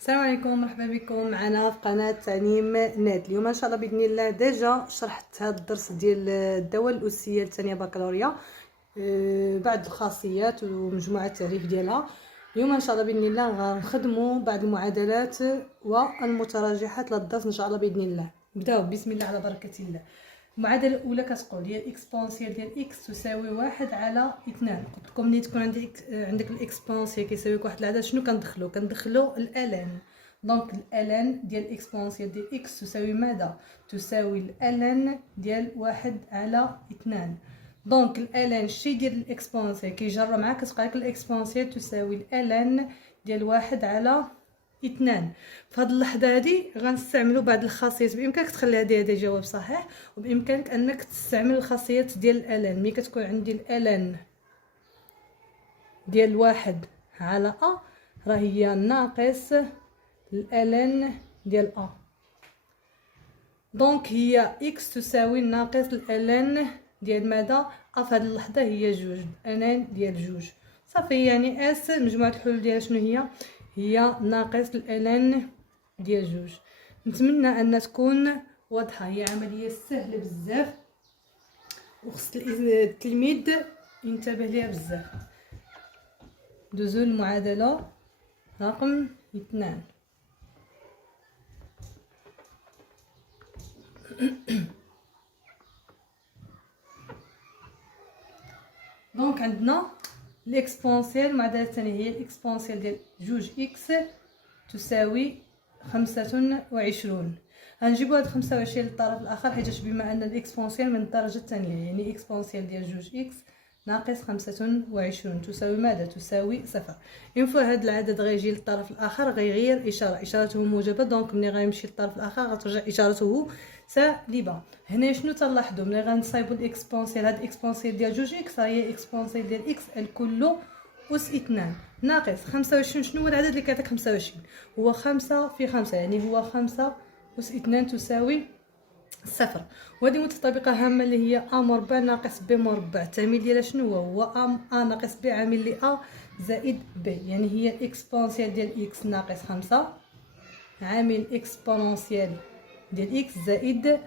السلام عليكم، مرحبا بكم معنا في قناه تعليم ناد. اليوم ان شاء الله باذن الله ديجا شرحت هذا الدرس ديال الدوال الاسيه الثانيه بكالوريا، بعض الخاصيات ومجموعه التعريف ديالها. اليوم ان شاء الله باذن الله غنخدموا بعض المعادلات والمتراجحات للدرس ان شاء الله باذن الله. نبداو بسم الله على بركه الله. المعادله الاولى كتقول هي الاكسبونسيال ديال اكس تساوي 1 على 2. قلت لكم ملي تكون عندك الاكسبونسيال كيساوي واحد العدد شنو كندخلو الالان. دونك الالان ديال الاكسبونسيال ديال اكس تساوي ماذا؟ تساوي الالان ديال 1 على 2. دونك الالان الشي ديال الاكسبونسيال كيجرى معاك كتبقى لك الاكسبونسيال تساوي الالان ديال 1 على 2. في هذه اللحظه هذه غنستعملوا بعض الخاصيات. بامكانك تخلي هذا جواب صحيح، وبامكانك انك تستعمل الخاصيات ديال الالان. ملي كتكون عندي الالان ديال 1 على ا راه هي ناقص الالان ديال ا. دونك هي اكس تساوي ناقص الالان ديال ماذا؟ ا. في هذه اللحظه هي جوج، الالان ديال جوج صافي. يعني اس مجموعه الحلول ديالها شنو هي ناقص الالان ديال جوج. نتمنى ان تكون واضحه، هي عمليه سهله بزاف وخص التلميذ ينتبه ليها بزاف. دوزو المعادله رقم 2. دونك عندنا الاكسبونسيال. المعادله الثانيه هي الاكسبونسيال ديال جوج اكس تساوي 25. غنجيبو هاد 25 للطرف الاخر حيت بما ان الاكسبونسيال من الدرجه الثانيه، يعني اكسبونسيال ديال جوج اكس ناقص 25 تساوي ماذا؟ تساوي صفر. اون فوا هاد العدد غيجي للطرف الاخر غيغير اشارته موجبه، دونك ملي غيمشي للطرف الاخر غترجع اشارته سالبه. هنا شنو تنلاحظوا ملي غنصايبوا الاكسبونسيال؟ هاد الاكسبونسيال ديال جوج اكس هي اكسبونسيال ديال اكس الكل أس 2 ناقص 25. شنو هو العدد اللي كيعطيك 25؟ هو 5 في 5، يعني هو 5 أس 2 تساوي صفر. وهذه متطابقة هامة اللي هي أ مربع ناقص ب مربع. التعميل ديالها شنو هو؟ أ ناقص ب عامل لي أ زائد ب، يعني هي الإكسبونسيال ديال إكس ناقص 5 عامل إكسبونسيال ديال إكس زائد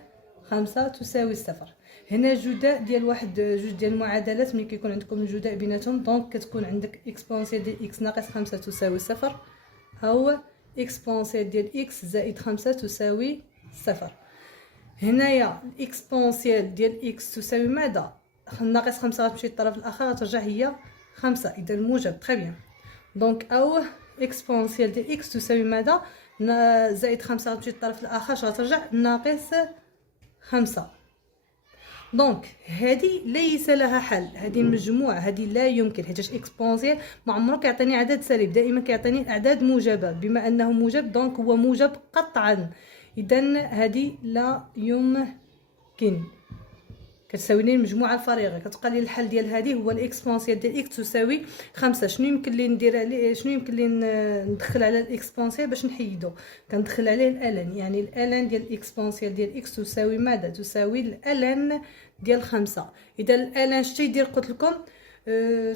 5 تساوي صفر. هنا جداء ديال جوج ديال المعادلات ملي كيكون عندكم جداء بيناتهم، دونك كتكون عندك اكسبونسيال ديال اكس ناقص 5 تساوي صفر، ها هو اكسبونسيال ديال اكس زائد 5 تساوي صفر. هنايا الاكسبونسيال ديال اكس تساوي ماذا؟ ناقص 5 غتمشي للطرف الاخر غترجع هي 5، اذا موجب. تري بيان. دونك او اكسبونسيال ديال اكس تساوي ماذا؟ زائد 5 غتمشي للطرف الاخر غترجع ناقص 5. دونك هذه ليس لها حل، هذه المجموعه هذه لا يمكن، حيت اكسبونسيال ما عمره كيعطيني عدد سالب، دائما كيعطيني اعداد موجبه. بما انه موجب دونك هو موجب قطعا، اذا هذه لا يمكن. كتساوي لي المجموعه الفارغه. كتبقى لي الحل ديال هذه هو الاكسبونسيال ديال اكس تساوي 5. شنو يمكن لي ندير عليه؟ شنو يمكن لي ندخل على الاكسبونسيال باش نحيدو؟ كندخل عليه الالان، يعني الالان ديال الاكسبونسيال ديال اكس تساوي ماذا؟ تساوي الالان ديال 5. اذا الالان شتي يدير؟ قلت لكم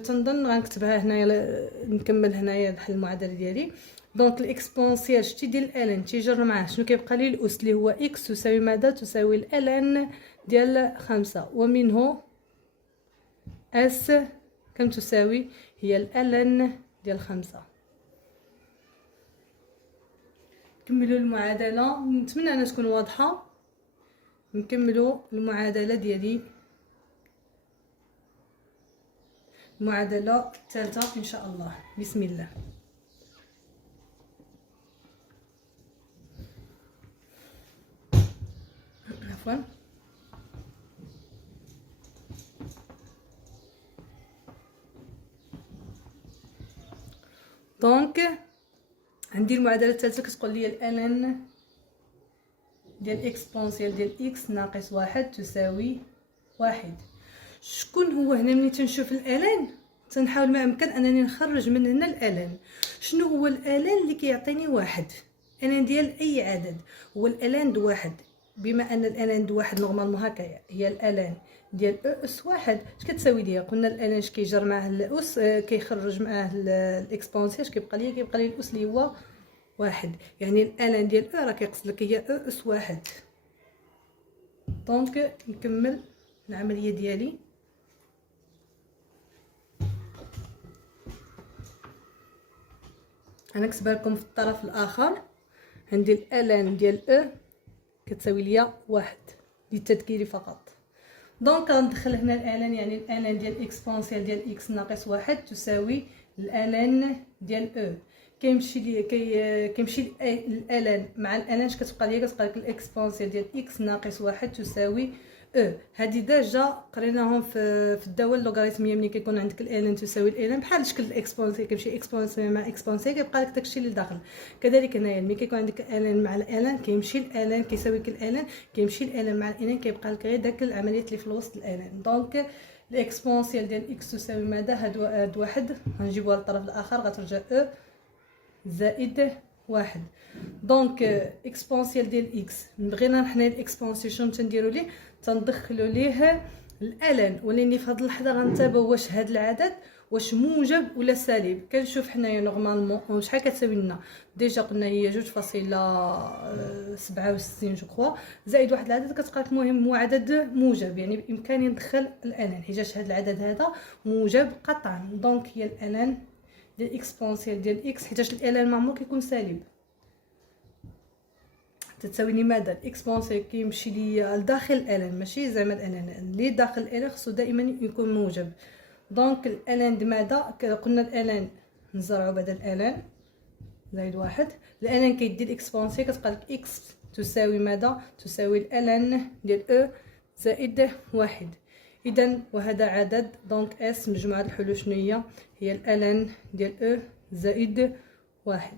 تنظن غنكتبها هنايا، نكمل هنايا الحل المعادله ديالي. دونك الاكسبونسيال شتي ديال الالان تيجر معاه شنو كيبقى لي؟ الاس اللي هو اكس تساوي ماذا؟ تساوي الالان ديال 5، ومنه اس كم تساوي؟ هي الالان ديال 5. نكملوا المعادله، نتمنى انها تكون واضحه. نكملوا المعادله ديالي، المعادله الثالثه ان شاء الله. بسم الله. عفوا. دونك عندي المعادله الثالثه كتقول لي الالان ديال اكسبونسيال ديال اكس ناقص 1 تساوي 1. شكون هو هنا؟ ملي تنشوف الالان تنحاول ما امكن انني نخرج من هنا الالان. شنو هو الالان اللي كيعطيني 1؟ الان ديال اي عدد هو الالان د 1. بما ان الالان د 1 نورمالمون هكايا هي الالان ديال اس 1. اش كتساوي ليا؟ قلنا الالان اش كيجر معاه الاس كيخرج معاه الاكسبونسيال. اش كيبقى ليا؟ كيبقى لي الاس اللي هو واحد، يعني الالان ديال او راه كيقصد لك هي او اس واحد. دونك نكمل العمليه ديالي. انا كتبها لكم في الطرف الاخر. عندي الالان ديال او كتساوي ليا واحد للتذكير فقط. دونك غندخل هنا الالان، يعني الالان ديال اكسبونسيال ديال اكس ناقص واحد تساوي الالان ديال او. كيمشي الالان مع الالان اش كتبقى ليا؟ كتبقى لك الاكسبونسيال ديال اكس ناقص واحد تساوي او. هادي ديجا قريناهم في الدوال اللوغاريتميه. ملي كيكون عندك الالان تساوي الالان بحال شكل الاكسبونسيال، كيمشي اكسبونسيال مع اكسبونسيال كيبقى لك داكشي اللي داخل. كذلك هنايا ملي كيكون عندك الالان مع الالان كيمشي الالان كيساوي الالان، كيمشي الالان مع الالان كيبقى لك غير داك العمليات اللي في الوسط الالان. دونك الاكسبونسيال ديال اكس تساوي ماذا؟ هاد واحد غنجيبوها للطرف الاخر غترجع او زائد واحد. دونك اكسبونسيال ديال اكس بغينا حنا الاكسبونسيال شنو تنديرو ليه؟ تندخلوا ليه الالان، ولكن في هذه اللحظه غنتابعوا واش هذا العدد واش موجب ولا سالب. كنشوف حنايا نورمالمون شحال كتساوي لنا. ديجا قلنا هي 2.67 جو كخوا زائد واحد العدد كتبقى لك. المهم هو عدد موجب، يعني بامكاني ندخل الالان حيت هذا العدد هذا موجب قطعا. دونك هي الالان ديال اكسبونسيال ديال اكس حيت الالان ما عمرو كيكون سالب تتساوي لماذا؟ الاكسبونسيال كيمشي ليا لداخل الالان ماشي زعما الالان اللي داخل الالان خصو دائما يكون موجب. دونك الالان لماذا؟ قلنا الالان نزرعوا بدل الالان زائد واحد. الالان كيدير الاكسبونسيال كتبقى لك اكس تساوي ماذا؟ تساوي الالان ديال او زائد واحد. اذا وهذا عدد. دونك اس مجموعه الحلول شنو هي الالان ديال او زائد واحد.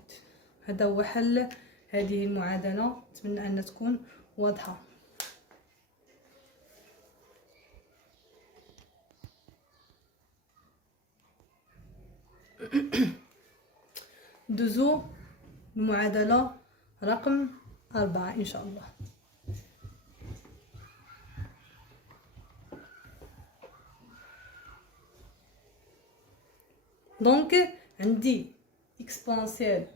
هذا هو حل هذه المعادله. نتمنى ان تكون واضحه. ندوزو المعادله رقم 4 ان شاء الله. دونك عندي اكسبونسيال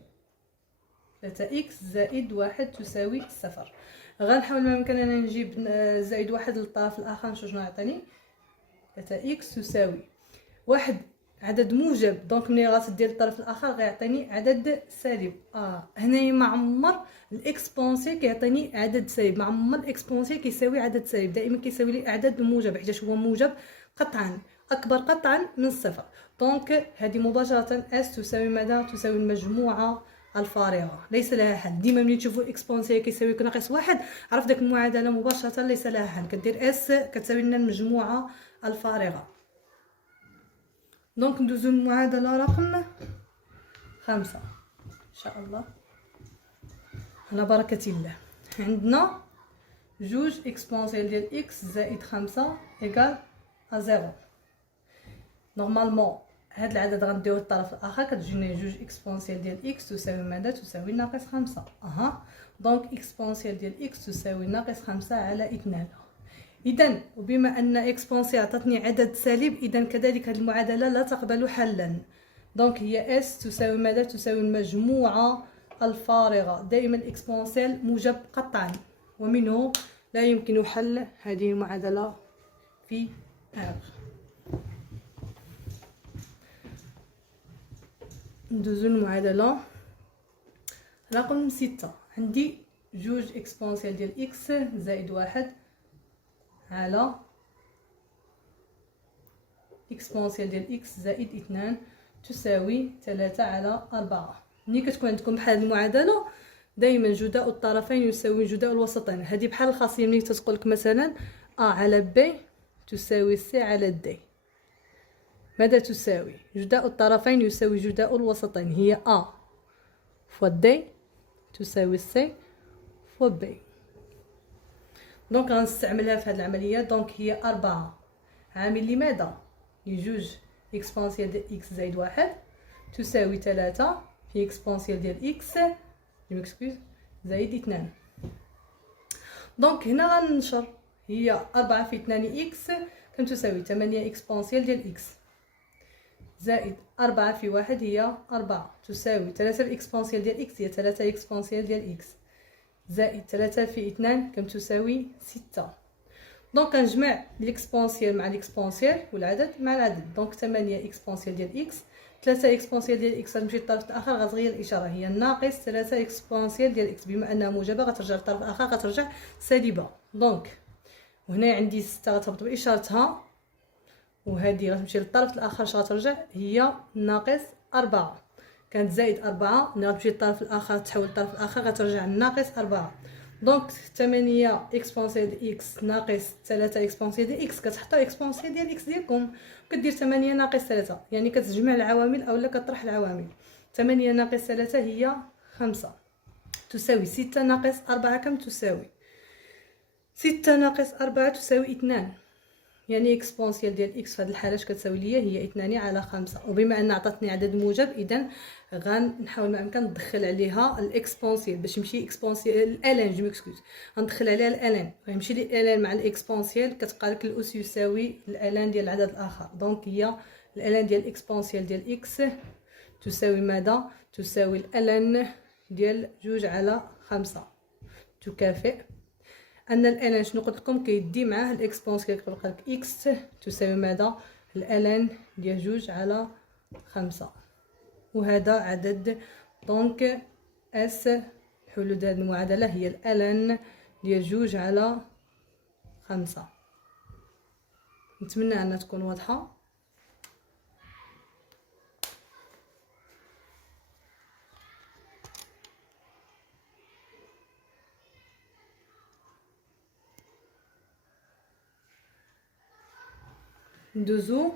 3x زائد واحد تساوي صفر. غنحاول ما يمكن اننا نجيب زائد واحد للطرف الاخر نشوف شنو يعطيني. 3x تساوي واحد عدد موجب. دونك ملي غتدير الطرف الاخر غيعطيني عدد سالب. هنايا ما عمر الاكسبونسيال كيعطيني عدد سالب، ما عمر الاكسبونسيال كيساوي عدد سالب، دائما كيساوي لي اعداد موجب حيت هو موجب قطعا اكبر قطعا من الصفر. دونك هذه مباشره اس تساوي ماذا؟ تساوي المجموعه الفارغه ليس لها حل. ديما ملي تشوفوا اكسبونسيال كيساوي ناقص واحد عرف داك المعادله مباشره ليس لها حل، كدير اس كتساوي لنا المجموعه الفارغه. دونك ندوزو المعادله رقم 5 ان شاء الله على بركه الله. عندنا جوج اكسبونسيال ديال اكس زائد 5 ايكال زيرو. نورمالمون هاد العدد غنديوه للطرف الاخر كتجينا جوج اكسبونسيال ديال اكس تساوي ماذا؟ تساوي ناقص 5. دونك اكسبونسيال ديال اكس تساوي ناقص 5 على 2. اذا وبما ان اكسبونسيال عطاتني عدد سالب اذا كذلك هذه المعادله لا تقبل حلا. دونك هي اس تساوي ماذا؟ تساوي المجموعه الفارغه. دائما الاكسبونسيال موجب قطعا ومنه لا يمكن حل هذه المعادله في ار. ندوزو المعادله رقم 6. عندي جوج اكسبونسيال ديال اكس زائد واحد على اكسبونسيال ديال اكس زائد 2 تساوي 3 على 4. ملي كتكون عندكم بحال المعادله دائما جداء الطرفين يساوي جداء الوسطين. هذه بحال الخاصيه ملي تتقول لك مثلا ا على ب تساوي سي على د. ماذا تساوي؟ جداء الطرفين يساوي جداء الوسطين. هي ا فوا د تساوي سي فوا ب. دونك غنستعملها في هذه العمليه. دونك هي 4 عامل لماذا؟ لجوج اكسبونسيال ديال اكس زائد واحد تساوي 3 في اكسبونسيال ديال اكس زائد 2. دونك هنا غننشر هي 4 في 2 اكس كم تساوي 8 اكسبونسيال ديال اكس زائد 4 في 1 هي 4 تساوي 3 الإكسبونسيال ديال إكس هي 3 إكسبونسيال ديال إكس زائد 3 في 2 كم تساوي 6. دونك كنجمع الإكسبونسيال مع الإكسبونسيال والعدد مع العدد. دونك 8 إكسبونسيال ديال إكس 3 إكسبونسيال ديال إكس غتمشي للطرف الآخر غتغير الإشارة هي ناقص 3 إكسبونسيال ديال إكس بما أنها موجبة غترجع للطرف الآخر غترجع سالبة. دونك وهنا عندي 6 غتهبط بإشارتها وهذه غتمشي للطرف الآخر اش غترجع هي ناقص 4 كانت زائد 4 ملي غتمشي للطرف الآخر تحول للطرف الآخر غترجع ناقص 4. دونك 8 إكسبونسيال ديال إكس ناقص 3 إكسبونسيال ديال إكس كتحطوا إكسبونسيال ديال إكس ديالكم كدير 8 ناقص 3 يعني كتجمع العوامل أولا كطرح العوامل. 8 ناقص 3 هي 5 تساوي 6 ناقص 4 كم تساوي 6 ناقص 4 تساوي 2 يعني إكسبونسيال ديال إكس في هذه الحالة اش كتساوي ليا هي 2 على 5. وبما أن عطاتني عدد موجب إذا غنحاول ما أمكن ندخل عليها الإكسبونسيال باش يمشي إكسبونسيال الألان جو ميكسكوز غندخل عليها الألان غيمشي لي الألان مع الإكسبونسيال كتبقى لك الأس يساوي الألان ديال العدد الآخر. دونك هي الألان ديال إكسبونسيال ديال إكس تساوي ماذا تساوي الألان ديال 2 على 5 تكافئ ان الالان شنو قلت لكم كيدي معاه الاكسبونسيال كيبقى لك اكس تساوي ماذا الالان ديال 2 على 5 وهذا عدد. دونك اس حلول هذه المعادله هي الالان ديال 2 على 5. نتمنى انها تكون واضحه. ندوزو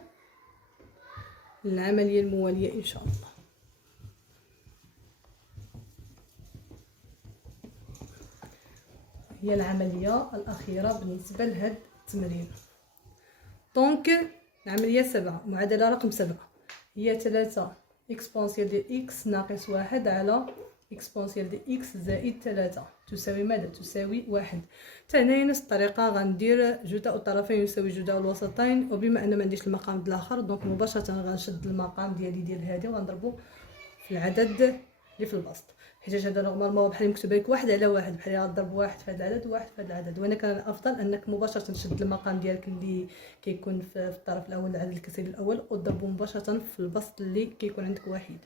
للعمليه المواليه ان شاء الله. هي العمليه الاخيره بالنسبه لهذا التمرين. دونك العمليه 7 معادله رقم 7 هي 3 اكسبونسيال ديال اكس ناقص 1 على اكسبونسيال ديال اكس زائد 3 تساوي ماذا تساوي 1. حتى هنايا نفس الطريقه غندير جداء الطرفين يساوي جداء الوسطين وبما ان ما عنديش المقام ديال الاخر دونك مباشره غنشد المقام ديالي ديال هذه وغنضربو في العدد اللي في البسط حيت هذا نورمالمون بحال مكتوب لك 1 على 1 بحال غضرب 1 في هذا العدد و1 في هذا العدد. وانا كان الافضل انك مباشره تشد المقام ديالك اللي كيكون في الطرف الاول العدد الكسري الاول وتضربو مباشره في البسط اللي كيكون عندك واحد.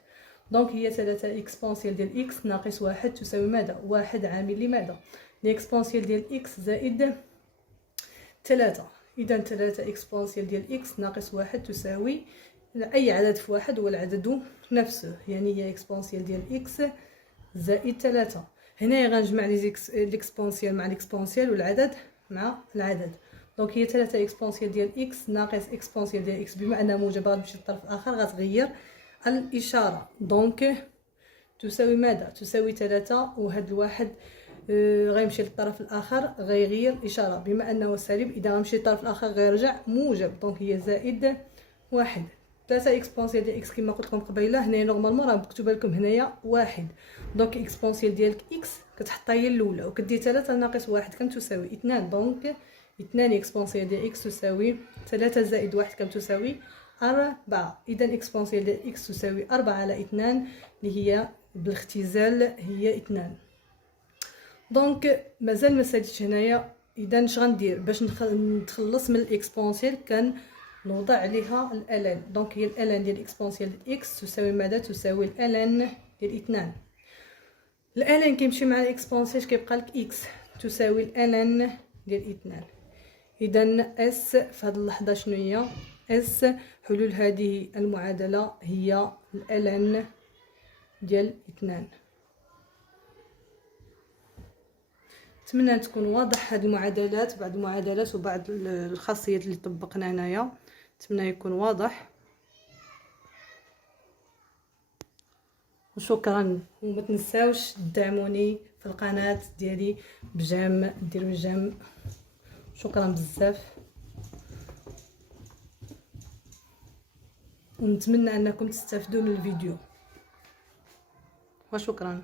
دونك هي 3 اكسبونسيال ديال اكس ناقص 1 تساوي ماذا 1 عامل لماذا الاكسبونسيال ديال اكس زائد 3. اذا 3 اكسبونسيال ديال اكس ناقص 1 تساوي اي عدد في واحد هو العدد نفسه يعني هي اكسبونسيال ديال اكس زائد 3. هنايا غنجمع الاكسبونسيال مع الاكسبونسيال والعدد مع العدد. دونك هي 3 اكسبونسيال ديال اكس ناقص اكسبونسيال ديال اكس بما انها موجبه غتمشي للطرف الاخر غتغير الاشاره. دونك تساوي ماذا تساوي 3 وهذا الواحد غيمشي للطرف الاخر غيغير الاشاره بما انه سالب اذا غيمشي للطرف الاخر غيرجع موجب. دونك هي زائد 1. 3 اكسبونسيال ديال اكس كما قلت لكم قبيله هنايا نورمالمون راه مكتوبه لكم هنايا 1. دونك اكسبونسيال ديالك اكس كتحطها هي الاولى وكدير 3 ناقص 1 كم تساوي 2. دونك 2 اكسبونسيال ديال اكس تساوي 3 زائد 1 كم تساوي 4. اذا اكسبونسيال ديال اكس تساوي 4 على 2 اللي هي بالاختزال هي 2. دونك مازال ما ساليتش هنايا. اذا اش غندير باش نتخلص من الاكسبونسيال نوضع عليها الالان. دونك هي الالان ديال اكسبونسيال ديال اكس تساوي ماذا تساوي الالان ديال 2. الالان كيمشي مع الاكسبونسيال كيبقى لك اكس تساوي الالان ديال 2. اذا اس في هذه اللحظه شنو هي اس حلول هذه المعادله هي الالان ديال 2. نتمنى تكون واضح هذه المعادلات بعض المعادلات وبعض الخاصيات اللي طبقنا هنايا نتمنى يكون واضح. وشكرا وما تنساوش تدعموني في القناه ديالي بجام ديروا جام. شكرا بزاف ونتمنى انكم تستافدوا من الفيديو وشكرا.